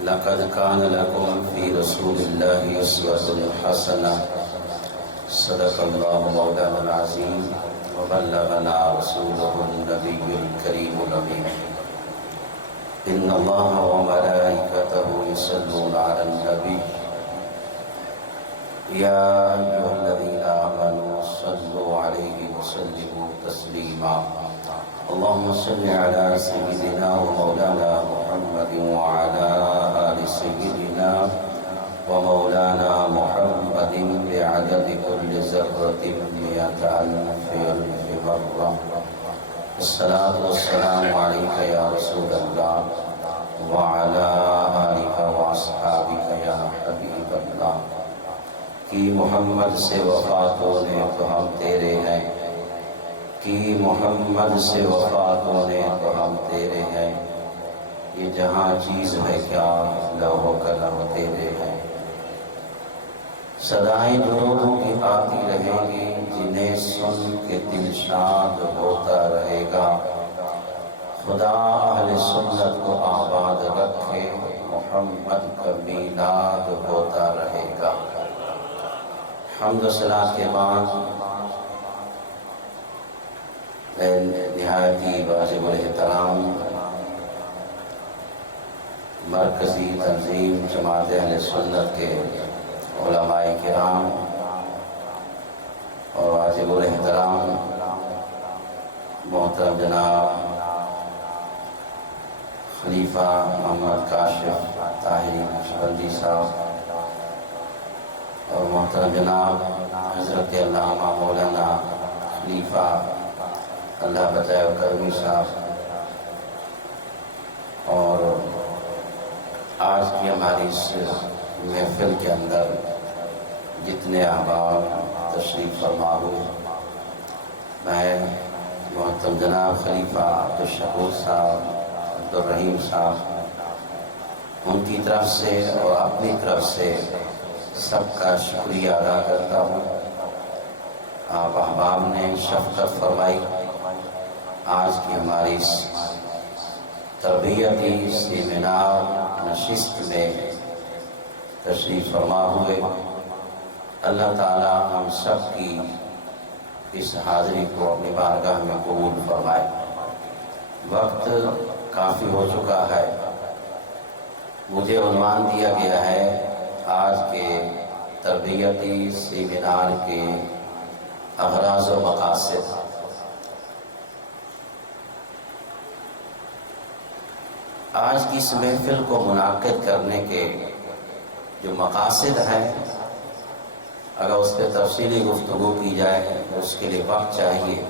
لقد كان لكم في رسول الله أسوة حسنة صدق الله مولانا العظيم وبلغنا رسوله النبي الكريم الأمين إن الله وملائكته يصلون على النبي يا أيها الذين آمنوا صلوا عليه وسلموا تسليما اللهم صل على سيدنا ومولانا محمد وعلى آل سيدنا ومولانا محمد بعدد كل ذرة 100,000 مرة الصلاة والسلام عليك يا رسول الله وعلى آلك وأصحابك يا حبيب الله کی محمد سے وفات ہونے تو ہم تیرے ہیں کی محمد سے وفات ہونے تو ہم تیرے ہیں یہ جہاں چیز ہے کیا لوح و قلم تیرے ہیں صدائیں درودوں کی آتی رہیں گی جنہیں سن کے دل شاد ہوتا رہے گا خدا اہل سنت کو آباد رکھے محمد کا میلاد ہوتا رہے گا حمد و صلات کے بعد نہایت ہی واجب الاحترام مرکزی تنظیم جماعت اہل سنت کے علماء کرام اور واجب الاحترام محترم جناب خلیفہ محمد کاشف طاہری نقشبندی صاحب اور محترم جناب حضرت علامہ مولانا خلیفہ اللہ بچائے کرمی صاحب اور آج کی ہماری اس محفل کے اندر جتنے احباب تشریف فرما ہو میں محترم جناب خلیفہ عبدالشکور صاحب عبدالرحیم صاحب ان کی طرف سے اور اپنی طرف سے سب کا شکریہ ادا کرتا ہوں آپ احباب نے شفقت فرمائی آج کی ہماری اس تربیتی سیمینار نشست میں تشریف فرما ہوئے اللہ تعالی ہم سب کی اس حاضری کو اپنی بارگاہ میں قبول فرمائے وقت کافی ہو چکا ہے مجھے عنوان دیا گیا ہے آج کے تربیتی سیمینار کے اغراض و مقاصد آج کی اس محفل کو منعقد کرنے کے جو مقاصد ہیں اگر اس پہ تفصیلی گفتگو کی جائے تو اس کے لیے وقت چاہیے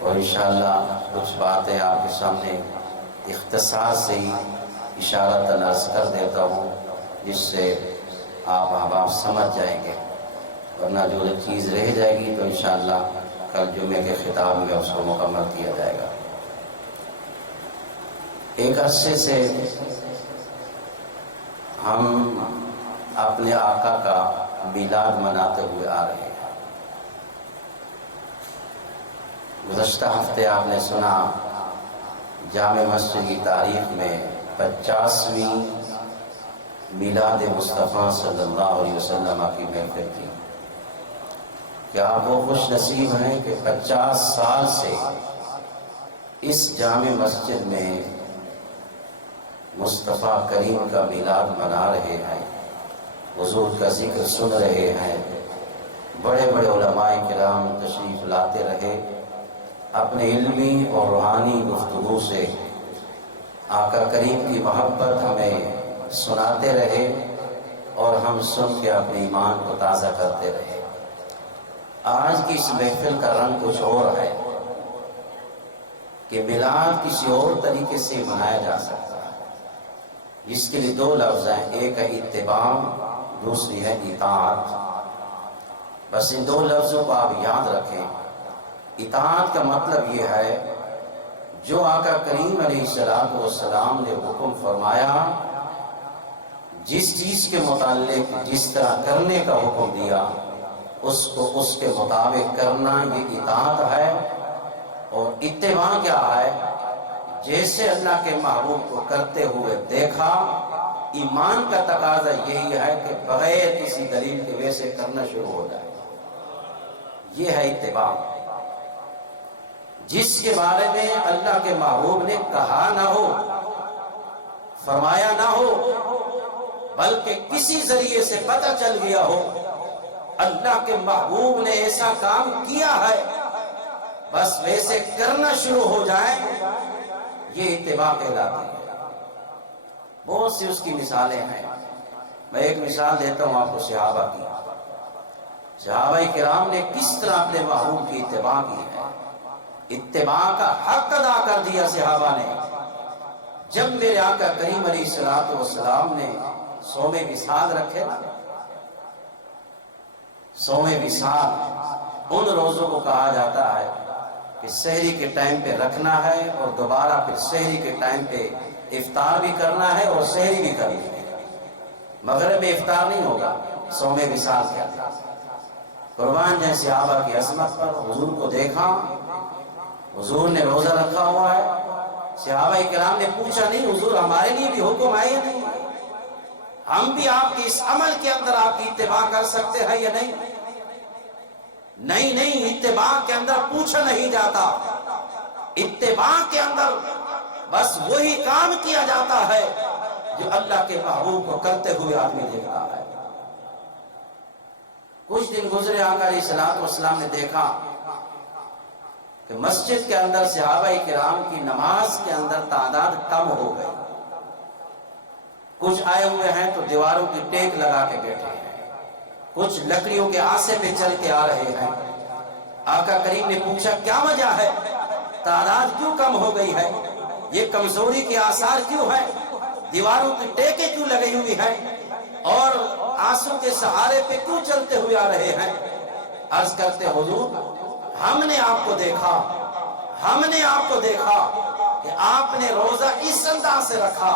اور انشاءاللہ کچھ باتیں آپ کے سامنے اختصار سے ہی اشارہ عرض کر دیتا ہوں جس سے آپ احباب سمجھ جائیں گے ورنہ جو چیز رہ جائے گی تو انشاءاللہ کل جمعے کے خطاب میں اس کو مکمل کیا جائے گا ایک عرصے سے ہم اپنے آقا کا میلاد مناتے ہوئے آ رہے ہیں گزشتہ ہفتے آپ نے سنا جامع مسجد کی تاریخ میں 50ویں میلاد مصطفیٰ صلی اللہ علیہ وسلم کی محفل تھی کیا آپ وہ خوش نصیب ہیں کہ 50 سال سے اس جامع مسجد میں مصطفیٰ کریم کا میلاد منا رہے ہیں حضور کا ذکر سن رہے ہیں بڑے بڑے علماء کرام تشریف لاتے رہے اپنے علمی اور روحانی گفتگو سے آقا کریم کی محبت ہمیں سناتے رہے اور ہم سن کے اپنے ایمان کو تازہ کرتے رہے آج کی اس محفل کا رنگ کچھ اور ہے کہ میلاد کسی اور طریقے سے منایا جا سکتا ہے جس کے لیے 2 لفظ ہیں ایک ہے اتباع دوسری ہے اطاعت بس ان 2 لفظوں کو آپ یاد رکھیں اطاعت کا مطلب یہ ہے جو آقا کریم علیہ السلام نے حکم فرمایا جس چیز کے متعلق جس طرح کرنے کا حکم دیا اس کو اس کے مطابق کرنا یہ اطاعت ہے اور اتباع کیا ہے جیسے اللہ کے محبوب کو کرتے ہوئے دیکھ دیکھا ایمان کا تقاضا یہی ہے کہ بغیر کسی دلیل کے ویسے کرنا شروع ہو جائے. یہ ہے اتباع. جس کے بارے میں اللہ کے محبوب نے کہا نہ ہو، فرمایا نہ ہو، بلکہ کسی ذریعے سے پتہ چل گیا ہو اللہ کے محبوب نے ایسا کام کیا ہے، بس ویسے کرنا شروع ہو جائے، یہ اتباع کہلاتی ہے. بہت سی اس کی مثالیں ہیں. میں ایک مثال دیتا ہوں آپ کو صحابہ کی. صحابہ کرام نے کس طرح اپنے محبوب کی اتباع کی ہے. اتباع کا حق ادا کر دیا صحابہ نے. جب میرے آقا کریم علیہ الصلوۃ والسلام نے صوم وصال رکھے نا، صوم وصال ان روزوں کو کہا جاتا ہے کہ سحری کے ٹائم پہ رکھنا ہے اور دوبارہ پھر سحری کے ٹائم پہ افطار بھی کرنا ہے اور سحری بھی کرنی ہے. مغرب میں افطار نہیں ہوگا صوم وصال کے اندر. قربان جائیں صحابہ کی عظمت پر. حضور کو دیکھا، حضور نے روزہ رکھا ہوا ہے. صحابہ کرام نے پوچھا نہیں حضور ہمارے لیے بھی حکم ہے یا نہیں، ہم بھی آپ کے اس عمل کے اندر آپ کی اتباع کر سکتے ہیں یا نہیں؟ نہیں، اتباع کے اندر پوچھا نہیں جاتا. اتباع کے اندر بس وہی کام کیا جاتا ہے جو اللہ کے محبوب کو کرتے ہوئے آدمی دیکھتا ہے. کچھ دن گزرے، آقا علیہ الصلوۃ والسلام نے دیکھا کہ مسجد کے اندر صحابہ کرام کی نماز کے اندر تعداد کم ہو گئی. کچھ آئے ہوئے ہیں تو دیواروں کی ٹیک لگا کے بیٹھے ہیں، کچھ لکڑیوں کے آسے پہ چل کے آ رہے ہیں. آقا کریم نے پوچھا کیا وجہ ہے، تعداد کیوں کم ہو گئی ہے، یہ کمزوری کے آثار کیوں ہے، دیواروں کی ٹیکیں کیوں لگی ہوئی ہیں اور آنسو کے سہارے پہ کیوں چلتے ہوئے آ رہے ہیں؟ عرض کرتے حضور ہم نے آپ کو دیکھا کہ آپ نے روزہ اس انداز سے رکھا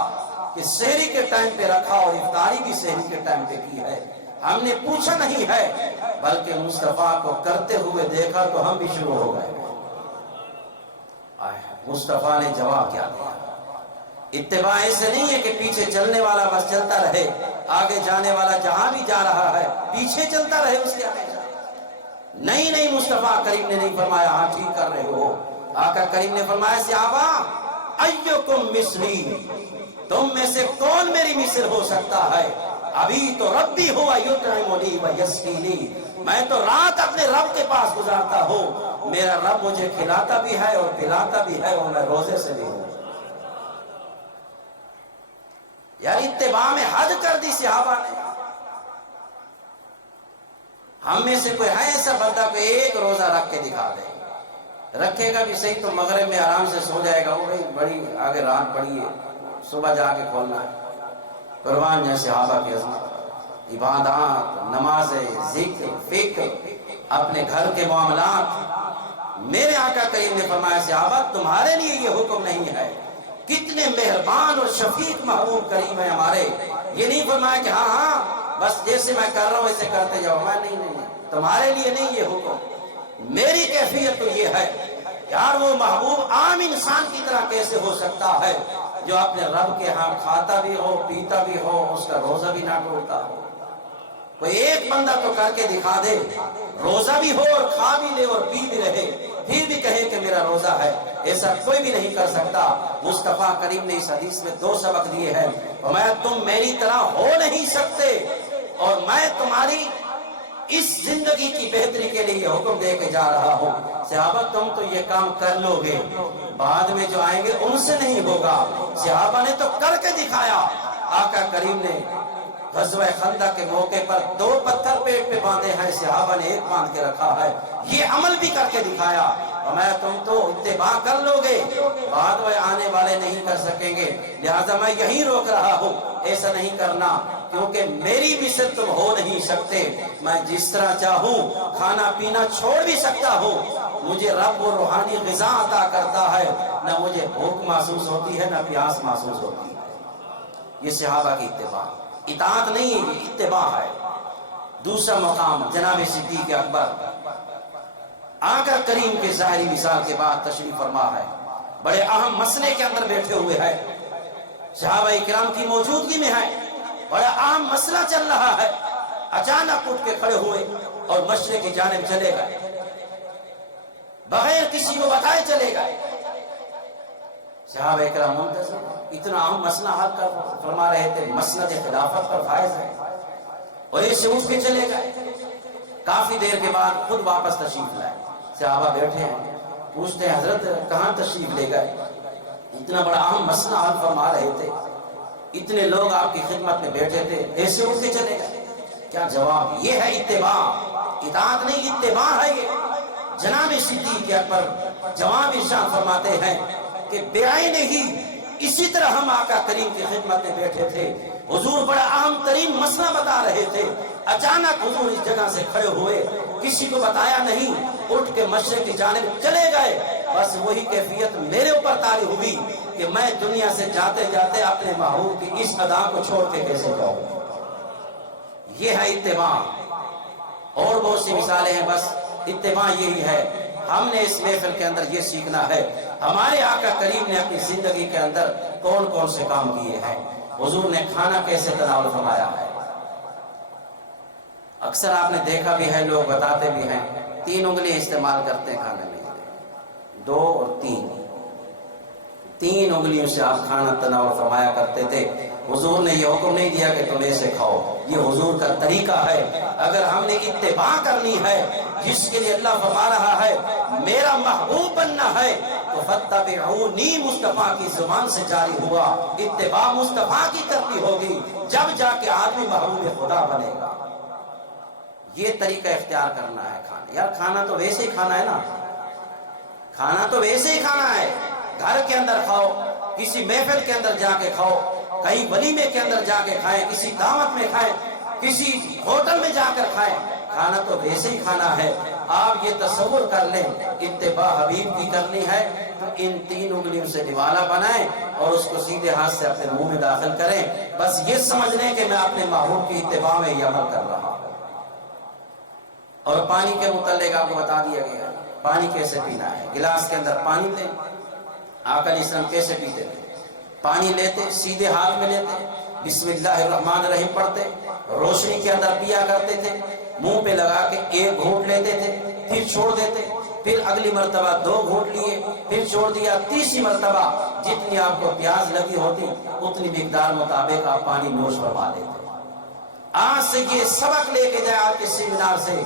کہ سحری کے ٹائم پہ رکھا اور افطاری بھی سحری کے ٹائم پہ کی ہے. ہم نے پوچھا نہیں ہے بلکہ مصطفیٰ کو کرتے ہوئے دیکھا تو ہم بھی شروع ہو گئے. مصطفیٰ نے جواب کیا دیا. اتباع ایسے نہیں ہے کہ پیچھے چلنے والا بس چلتا رہے، آگے جانے والا جہاں بھی جا رہا ہے پیچھے چلتا رہے اس کے آگے. نہیں، مصطفیٰ کریم نے نہیں فرمایا ہاں ٹھیک کر رہے ہو. آقا کریم نے فرمایا صحابہ ایکم مثلی، تم میں سے کون میری مثل ہو سکتا ہے؟ ابھی تو ربی ہوا یطعمنی و یسقینی، میں تو رات اپنے رب کے پاس گزارتا ہوں، میرا رب مجھے کھلاتا بھی ہے اور پلاتا بھی ہے اور میں روزے سے بھی ہوں. یار اتباع میں حد کر دی صحابہ نے. ہم میں سے کوئی ہے ایسا بندہ کہ ایک روزہ رکھ کے دکھا دے، رکھے گا بھی صحیح تو مغرب میں آرام سے سو جائے گا، وہ بھائی بڑی آگے رات پڑی ہے صبح جا کے کھولنا ہے. قربان جیسے صحابہ کی عظمت، عبادات، نمازیں، ذکر، فکر، اپنے گھر کے معاملات. میرے آقا کریم نے فرمایا صحابہ تمہارے لیے یہ حکم نہیں ہے. کتنے مہربان اور شفیق محبوب کریم ہے ہمارے. یہ نہیں فرمایا کہ ہاں بس جیسے میں کر رہا ہوں ویسے کرتے جاؤ. میں نہیں، تمہارے لیے نہیں یہ حکم. میری کیفیت تو یہ ہے یار وہ محبوب عام انسان کی طرح کیسے ہو سکتا ہے جو اپنے رب کے ہاں کھاتا بھی ہو، پیتا بھی ہو، اس کا روزہ بھی نہ توڑتا ہو. کوئی ایک بندہ تو کر کے دکھا دے، روزہ بھی ہو اور کھا بھی لے اور پی بھی رہے، پھر بھی کہے کہ میرا روزہ ہے. ایسا کوئی بھی نہیں کر سکتا. مصطفیٰ کریم نے اس حدیث میں 2 سبق دیے ہیں. فرمایا تم میری طرح ہو نہیں سکتے اور میں تمہاری اس زندگی کی بہتری کے لیے یہ حکم دے کے جا رہا ہوں. صحابہ تم تو یہ کام کر لو گے، بعد میں جو آئیں گے ان سے نہیں ہوگا. صحابہ نے تو کر کے دکھایا. آقا کریم نے غزوہ خندق کے موقع پر 2 پتھر پیٹ پہ باندھے ہیں، صحابہ نے 1 باندھ کے رکھا ہے. یہ عمل بھی کر کے دکھایا. میں تم تو اتباع کر لو گے، بعد میں آنے والے نہیں کر سکیں گے، لہذا میں یہی روک رہا ہوں. ایسا نہیں کرنا کیونکہ میری مثل تم ہو نہیں سکتے. میں جس طرح چاہوں کھانا پینا چھوڑ بھی سکتا ہوں. مجھے رب وہ روحانی غذا عطا کرتا ہے، نہ مجھے بھوک محسوس ہوتی ہے نہ پیاس محسوس ہوتی ہے. یہ صحابہ کی اتباع، اطاعت نہیں ہے، یہ اتباع ہے. دوسرا مقام جناب صدیق اکبر آقا کریم کے ظاہری مثال کے بعد تشریف فرما ہے. بڑے اہم مسئلے کے اندر بیٹھے ہوئے ہیں. صحابہ کرام کی موجودگی میں ہے، بڑا اہم مسئلہ چل رہا ہے، اچانک اٹھ کے کھڑے ہوئے اور مشرق کی جانب چلے گئے، بغیر کسی کو بتائے چلے گئے۔ صحابہ کرام منتظر، اتنا اہم مسئلہ حل کر فرما رہے تھے، مسند خلافت پر فائز ہے، اور ایسے اٹھ کے چلے گئے۔ کافی دیر کے بعد خود واپس تشریف لائے۔ صحابہ بیٹھے ہیں، پوچھتے ہیں حضرت کہاں تشریف لے گئے؟ اتنا بڑا اہم مسئلہ حل فرما رہے تھے، اتنے لوگ آپ کی خدمت میں بیٹھے تھے، ایسے اٹھ کے چلے گئے؟ کیا جواب؟ یہ ہے اتباع، اطاعت نہیں اتباع ہے یہ۔ جناب صدیق اکبر جواب ارشاد فرماتے ہیں کہ بعین ہی اسی طرح ہم آقا کریم کی خدمت میں بیٹھے تھے، حضور بڑا اہم ترین مسئلہ بتا رہے تھے، اچانک حضور اس جگہ سے کھڑے ہوئے، کسی کو بتایا نہیں، اٹھ کے مشرق کی جانب چلے گئے۔ بس وہی کیفیت میرے اوپر طاری ہوئی کہ میں دنیا سے جاتے جاتے اپنے محبوب کی اس ادا کو چھوڑ کے کیسے جاؤں۔ یہ ہے اتباع۔ اور بہت سی مثالیں ہیں، بس اتباع یہی ہے۔ ہم نے اس محفل کے اندر یہ سیکھنا ہے، ہمارے آقا کریم نے اپنی زندگی کے اندر کون کون سے کام کیے ہیں، حضور نے کھانا کیسے تناول فرمایا ہے۔ اکثر آپ نے دیکھا بھی ہے، لوگ بتاتے بھی ہیں، 3 انگلی استعمال کرتے ہیں کھانے میں، 2 اور 3 انگلیوں سے آپ کھانا تناول فرمایا کرتے تھے۔ حضور نے یہ حکم نہیں دیا کہ تم ایسے کھاؤ، یہ حضور کا طریقہ ہے۔ اگر ہم نے اتباع کرنی ہے، جس کے لیے اللہ فرما رہا ہے میرا محبوب بننا ہے، تو فاتبعونی مصطفیٰ کی زبان سے جاری ہوا، اتباع مصطفیٰ کی کرنی ہوگی، جب جا کے آدمی محبوب خدا بنے گا۔ یہ طریقہ اختیار کرنا ہے کھانا۔ یار کھانا تو ویسے ہی کھانا ہے نا، کھانا تو ویسے ہی کھانا ہے، گھر کے اندر کھاؤ، کسی محفل کے اندر جا کے کھاؤ، کہیں ولیمے کے اندر جا کے کھائیں، کسی دعوت میں کھائیں، کسی ہوٹل میں جا کر کھائیں، کھانا تو ویسے ہی کھانا ہے۔ آپ یہ تصور کر لیں اتباع حبیب کی کرنی ہے تو ان 3 انگلیوں سے نوالا بنائیں اور اس کو سیدھے ہاتھ سے اپنے منہ میں داخل کریں، بس یہ سمجھ لیں کہ میں اپنے محبوب کی اتباع میں یہ عمل کر رہا ہوں۔ اور پانی کے متعلق آپ کو بتا دیا گیا ہے، پانی کیسے پینا ہے۔ گلاس کے اندر پانی لیں، آقا علیہ السلام کیسے پیتے تھے؟ پانی لیتے، سیدھے ہاتھ میں لیتے، بسم اللہ الرحمن الرحیم پڑھتے، روشنی کے اندر پیا کرتے تھے، منہ پہ لگا کے 1 گھونٹ لیتے تھے، پھر چھوڑ دیتے، پھر اگلی مرتبہ 2 گھونٹ لیے، پھر چھوڑ دیا، تیسری مرتبہ جتنی آپ کو پیاس لگی ہوتی اتنی مقدار مطابق آپ پانی نوش فرما لیتے۔ آج سے یہ سبق لے کے جائے آپ کے سیمینار سے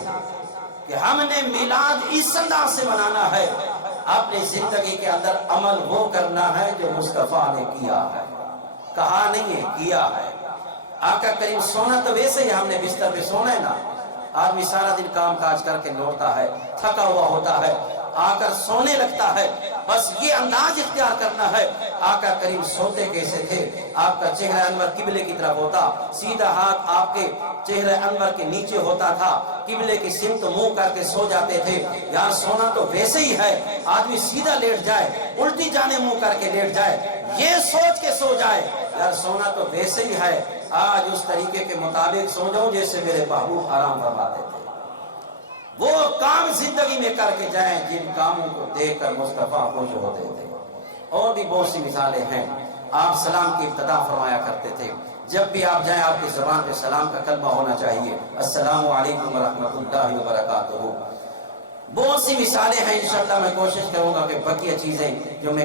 کہ ہم نے میلاد اس انداز سے منانا ہے، اپنی زندگی کے اندر عمل وہ کرنا ہے جو مصطفیٰ نے کیا ہے، کہا نہیں ہے، کیا ہے۔ آقا کریم سونا تو ویسے ہی ہم نے بستر پہ سونا ہے نا، آدمی سارا دن کام کاج کر کے لوٹتا ہے، تھکا ہوا ہوتا ہے، آ کر سونے لگتا ہے، بس یہ انداز اختیار کرنا ہے۔ آقا کریم سوتے کیسے تھے؟ آپ کا چہرہ انور قبلے کی طرف ہوتا، سیدھا ہاتھ آپ کے چہرہ انور کے نیچے ہوتا تھا، قبلے کی سمت منہ کر کے سو جاتے تھے۔ یار سونا تو ویسے ہی ہے، آدمی سیدھا لیٹ جائے، الٹی جانے منہ کر کے لیٹ جائے، یہ سوچ کے سو جائے، یار سونا تو ویسے ہی ہے، آج اس طریقے کے مطابق سو جاؤں جیسے میرے محبوب آرام فرماتے تھے۔ وہ کام زندگی میں کر کے جائیں جن کاموں کو دیکھ کر مصطفیٰ خوش ہوتے تھے۔ اور بھی بہت سی مثالیں ہیں۔ آپ سلام کی ابتدا فرمایا کرتے تھے، جب بھی آپ جائیں آپ کی زبان پہ سلام کا کلمہ ہونا چاہیے، السلام علیکم ورحمۃ اللہ وبرکاتہ۔ بہت سی مثالیں ہیں، انشاءاللہ میں کوشش کروں گا کہ بقیہ چیزیں جو میں